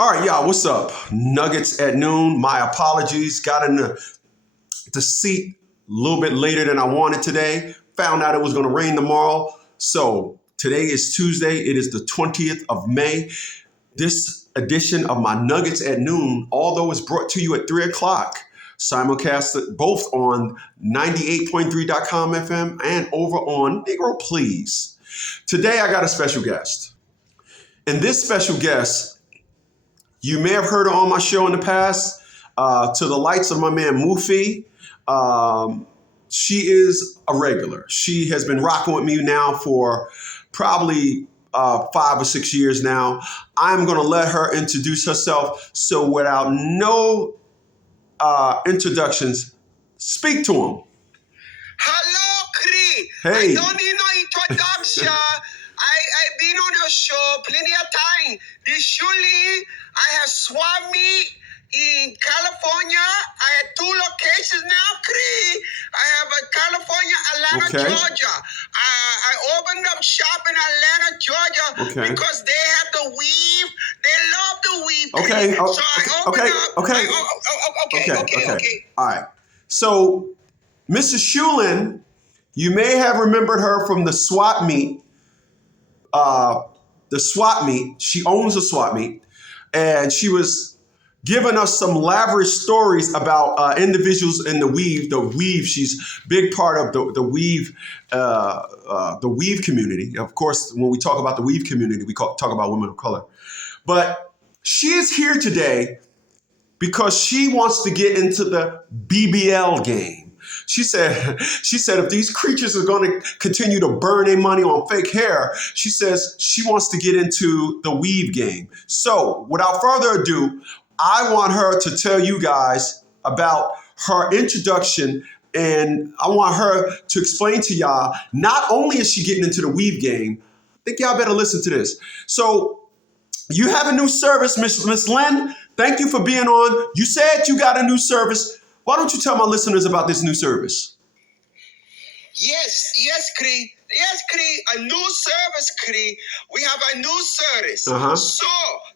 All right, y'all, what's up? Nuggets at noon. My apologies. Got in the seat a little bit later than I wanted today. Found out it was going to rain tomorrow. So today is Tuesday. It is the 20th of May. This edition of my Nuggets at noon, although it's brought to you at 3 o'clock, simulcast both on 98.3.com FM and over on Negro Please. Today I got a special guest. And this special guest, you may have heard her on my show in the past, to the lights of my man Mufi. She is a regular. She has been rocking with me now for probably 5 or 6 years now. I'm going to let her introduce herself. So without no introductions, speak to him. Hello, Cree. Hey. I don't need no introduction. I've been on your show plenty of time. This surely I have swam me in California. I had 2 locations now, Cree. I have a California, Atlanta, Okay. Georgia. I opened up shop in Atlanta, Georgia, Okay. because they have the weave. They love the weave. Okay. Cree. So I opened up. Okay. All right. So, Mrs. Shulin, you may have remembered her from the swap meet. She owns a swap meet, and she was giving us some lavish stories about individuals in the weave. She's big part of the weave community. Of course, when we talk about the weave community, we talk about women of color. But she is here today because she wants to get into the BBL game. She said if these creatures are going to continue to burn their money on fake hair, she says she wants to get into the weave game. So without further ado, I want her to tell you guys about her introduction, and I want her to explain to y'all, not only is she getting into the weave game, I think y'all better listen to this. So you have a new service, Miss Lynn. Thank you for being on. You said you got a new service. Why don't you tell my listeners about this new service? Yes, Cree. Yes, Cree. A new service, Cree. We have a new service. Uh-huh. So,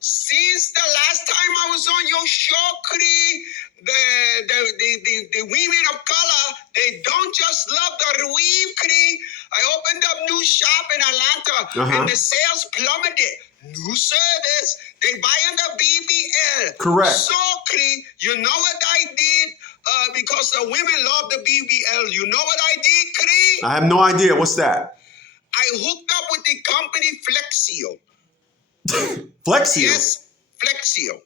since the last time I was on your show, Cree, the women of color, they don't just love the weave, Cree. I opened up new shop in Atlanta, and the sales plummeted. New service. They buying the BBL. Correct. So, Cree, you know what I did? Because the women love the BBL. You know what I did, Cree? I have no idea. What's that? I hooked up with the company Flexio. Flexio? Yes, Flexio.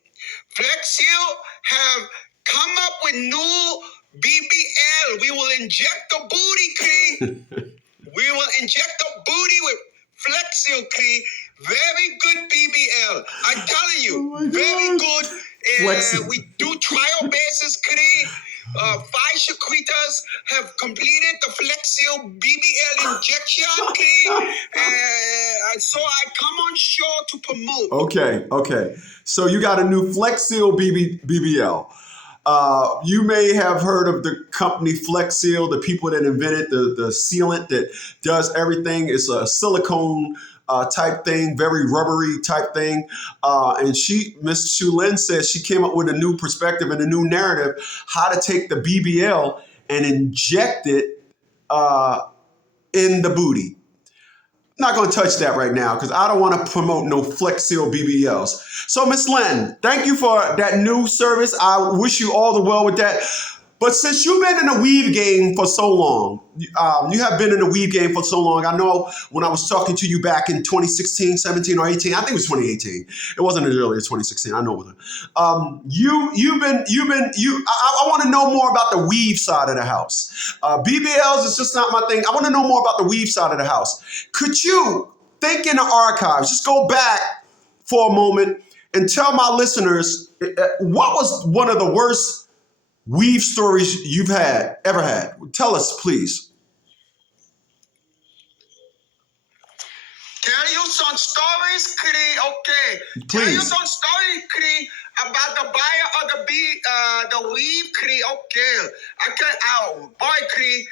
Flexio have come up with new BBL. We will inject the booty, Cree. We will inject the booty with Flexio, Cree. Very good BBL. I'm telling you, very good. We do trial basis, Cree. 5 Shaquitas have completed the Flexio BBL injection, Cree. So I come on show to promote. Okay. So you got a new Flexio BBL. You may have heard of the company Flexseal, the people that invented the sealant that does everything. It's a silicone type thing, very rubbery type thing. And Miss Shulin says she came up with a new perspective and a new narrative, how to take the BBL and inject it in the booty. I'm not going to touch that right now because I don't want to promote no Flexseal BBLs. So, Miss Lynn, thank you for that new service. I wish you all the well with that. But since you've been in the weave game for so long, you have been in the weave game for so long. I know when I was talking to you back in 2016, 17, or 18, I think it was 2018. It wasn't as early as 2016. I know it wasn't. I want to know more about the weave side of the house. BBLs is just not my thing. I want to know more about the weave side of the house. Could you think in the archives, just go back for a moment and tell my listeners what was one of the worst weave stories you've ever had? Tell us, please. Tell you some stories, Cree. Okay. Please. Tell you some stories, Cree, about the buyer of the weave, Cree. Okay. Boy, Cree,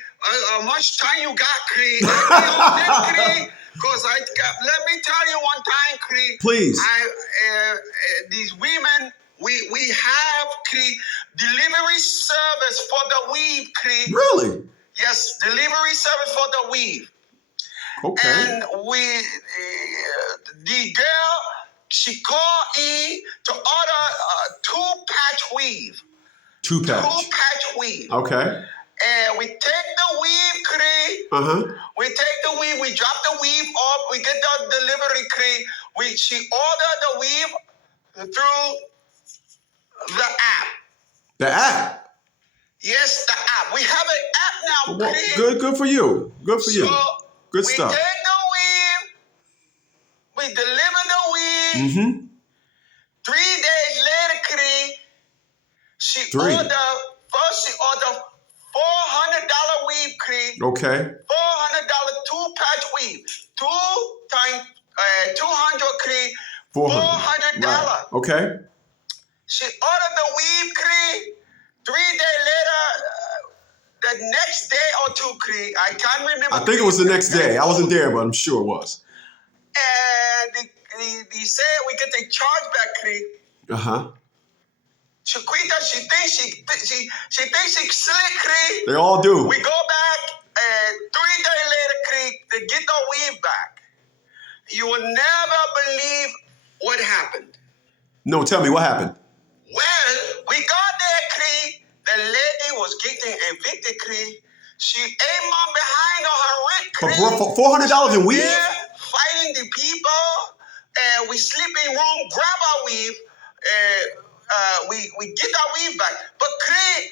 much time you got, Cree. Cree. Because let me tell you one time, Cree. Please. these women, we have delivery service for the weave. Really? Yes, delivery service for the weave. Okay. And the girl, she called in to order two-patch weave. Two-patch. Two-patch weave. Okay. And we take the weave, we take the weave, we drop the weave off, we get the delivery, she ordered the weave through the app. The app? Yes, the app. We have an app now, well, good for you. Good for you. Good stuff. We take the weave, we deliver the weave. 3 days later, she ordered $400 weave, Okay. $400 two-patch weave. 2 times 200, 400. Right. Okay. She ordered the weave, 3 days later, the next day or two, I can't remember. I think it was the next day. I wasn't there, but I'm sure it was. And they said we get the charge back, Chiquita, she thinks she slick, They all do. We go back, and 3 days later, to get the weave back. You will never believe what happened. No, tell me what happened. Well, we got there, the lady was getting evicted, She aimed on behind on her rent, For $400 in weave? Yeah, fighting the people, and we sleep in room, grab our weave, we get our weave back. But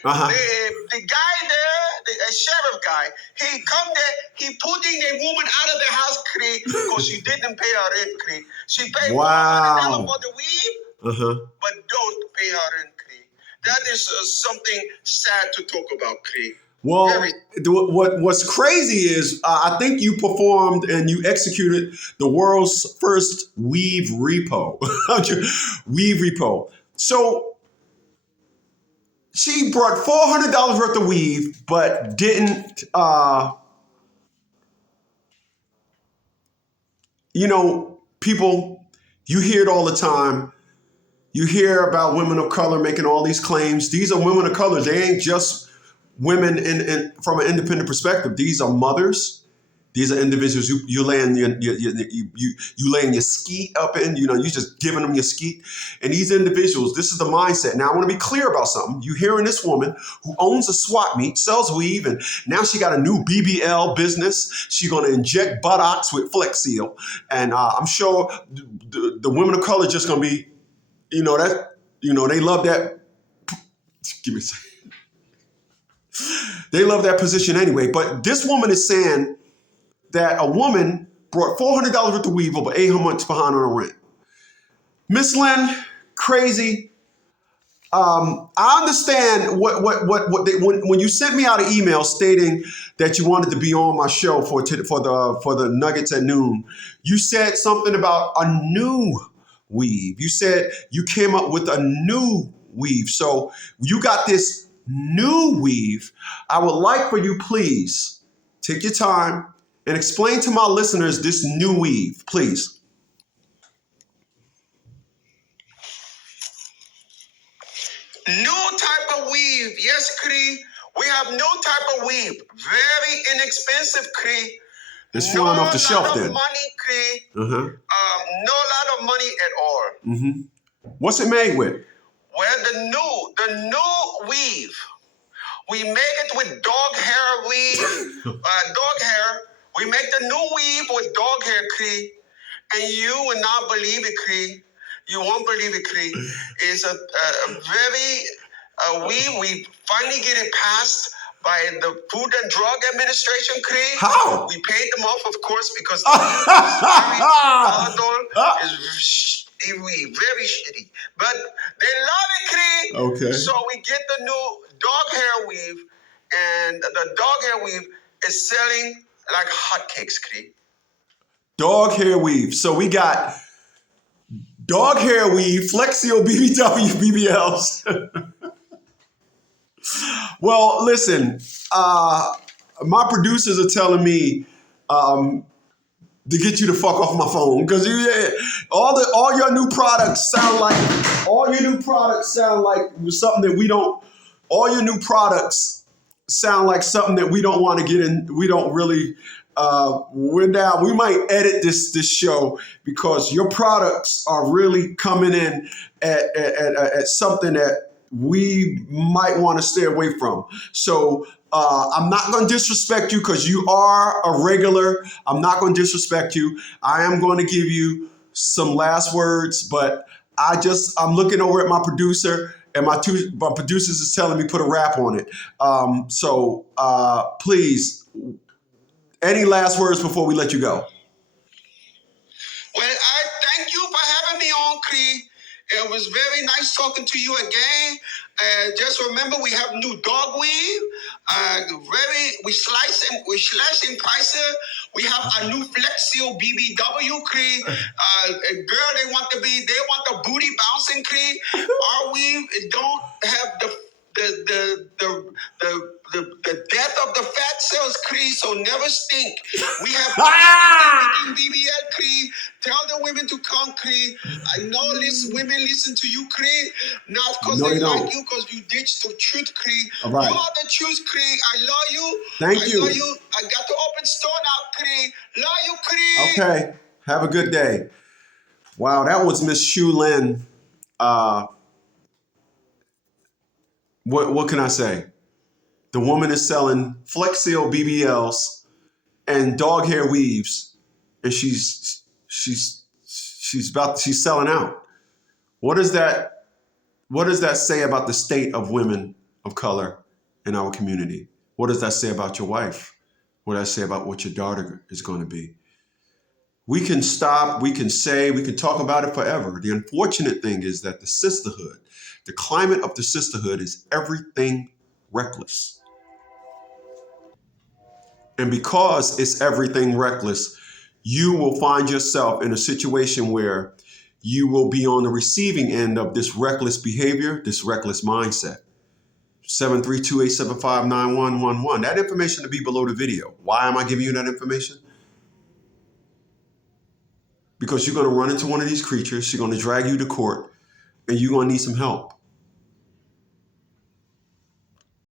the guy there, the sheriff guy, he come there, he putting the woman out of the house, because she didn't pay her rent, She paid $400 for the weave, but don't pay her rent, That is something sad to talk about, Well, what's crazy is I think you performed and you executed the world's first weave repo. Weave repo. So she brought $400 worth of weave, but didn't, people, you hear it all the time. You hear about women of color making all these claims. These are women of color. They ain't just women from an independent perspective. These are mothers. These are individuals you laying you laying your skeet up in. You just giving them your skeet. And these individuals, this is the mindset. Now I want to be clear about something. You hearing this woman who owns a swap meet, sells weave, and now she got a new BBL business. She's going to inject buttocks with Flex Seal, and I'm sure the women of color just going to be, they love that. Give me a second. They love that position anyway. But this woman is saying that a woman brought $400 worth of weave over 8 months behind on her rent. Miss Lynn, crazy. I understand when you sent me out an email stating that you wanted to be on my show for the Nuggets at Noon. You said something about a new weave. You said you came up with a new weave. So you got this new weave. I would like for you, please, take your time and explain to my listeners this new weave, please. New type of weave. Yes, we have new type of weave. Very inexpensive, It's flying off the shelf then. No lot of money at all. What's it made with? Well, the new weave, we make it with dog hair weave, dog hair. We make the new weave with dog hair, and you will not believe it, You won't believe it, It's a very weave. We finally get it passed by the Food and Drug Administration, How? We paid them off, of course, because the weave is very shitty. But they love it, Okay. So we get the new dog hair weave, and the dog hair weave is selling like hotcakes, Dog hair weave. So we got dog hair weave, Flex Seal, BBW, BBLs. Well, listen, my producers are telling me to get you to fuck off my phone, because all your new products sound like something that we don't. All your new products sound like something that we don't want to get in. We don't really. We're down. We might edit this show because your products are really coming in at something that we might want to stay away from. So I'm not going to disrespect you because you are a regular. I'm not going to disrespect you. I am going to give you some last words, but I'm looking over at my producer, and my producers is telling me put a wrap on it. So please, any last words before we let you go? Well, I thank you for having me on, Cree. It was very nice talking to you again. Just remember, we have new dog weave. We slash in prices. We have a new Flex Seal BBW, Cree. Girl, they want the booty bouncing, Cree. Our weave don't have the death of the fat cells, Cree, so never stink. We have BBL, Cree. Tell the women to come, Cree. I know women listen to you, Cree, not because they like you, because you ditched the truth, Cree. All right. You are the truth, Cree. I love you. Thank you. I love you. I got the open store now, Cree. Love you, Cree. Okay. Have a good day. Wow, that was Miss Shu Lin. What can I say? The woman is selling Flex Seal BBLs and dog hair weaves, and she's selling out. What does that say about the state of women of color in our community? What does that say about your wife? What does that say about what your daughter is going to be? We can stop, we can talk about it forever. The unfortunate thing is that the climate of the sisterhood is everything reckless. And because it's everything reckless, you will find yourself in a situation where you will be on the receiving end of this reckless behavior, this reckless mindset. 732-875-9111. That information to be below the video. Why am I giving you that information? Because you're going to run into one of these creatures, she's going to drag you to court, and you're going to need some help.